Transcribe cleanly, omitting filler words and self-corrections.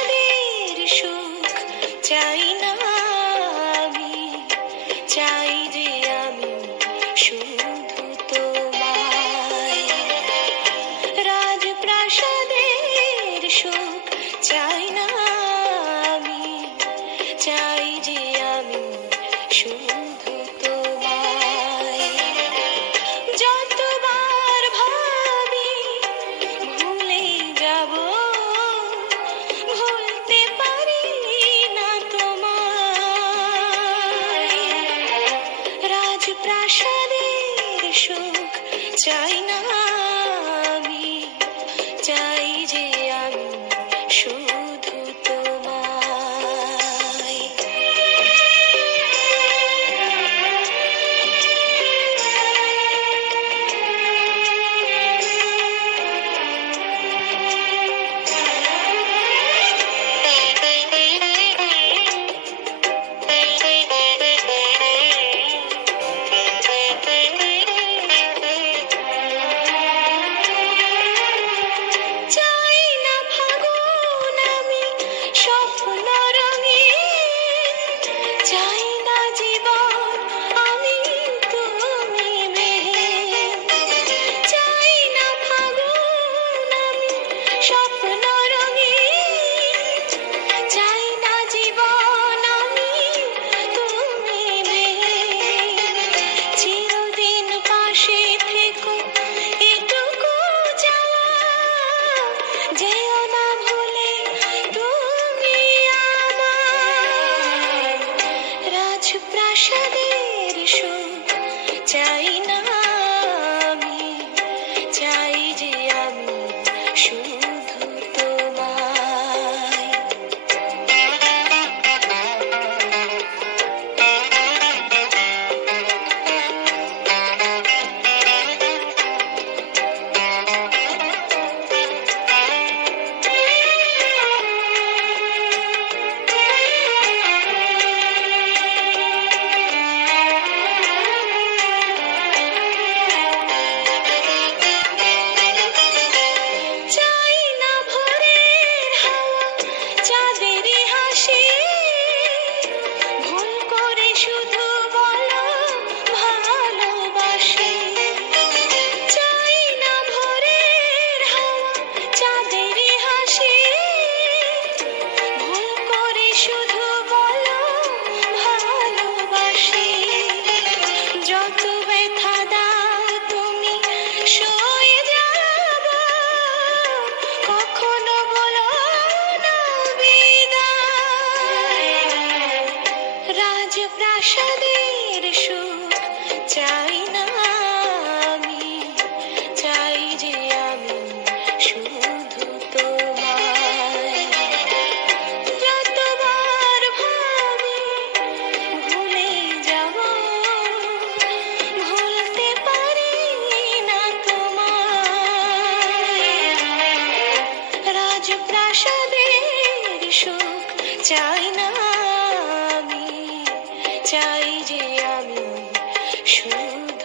রাজপ্রাসাদের সুখ চাই না আমি, চাই যে আমি শুধু তোমায়। রাজপ্রাসাদের সুখ চাই না আমি, চাই যে আমি শুধু তোমায়। যতবার ভাবি ভুলে যাব, ভুলতে পারি না তোমায়। রাজপ্রাসাদের সুখ চাই না আমি, চাই যে আমি শুধু তোমায়। চাই না ফাগুন আমি স্বপ্ন রঙিন, চাই না জীবন আমি তুমি মেহের। চাই না ফাগুন আমি স্বপ্ন রঙিন, চাই না জীবন আমি তুমি মেহের। চিরদিন পাশে থেকো এটুকু চাওয়া, যেও না ভুলে তুমি আমায়। রাজপ্রাসাদের সুখ চাই না আমি, চাই যে আমি শুধু তোমায়। চাই না ভোরের হাওয়া চাঁদেরই হাসি, ভুল করে শুধু বলো ভালোবাসি। চাই না ভোরের হাওয়া চাঁদেরই হাসি, ভুল করে শুধু বলো ভালোবাসি। যত ব্যথা দাও তুমি সয়ে যাব, কখনো বলো না বিদায়। রাজপ্রাসাদের সুখ চাই না আমি, চাই যে আমি শুধু তোমায়। যতবার ভাবি ভুলে যাব, ভুলতে পারি না তোমায়। রাজপ্রাসাদের সুখ চাই না আমি, চাই যে আমি শুধু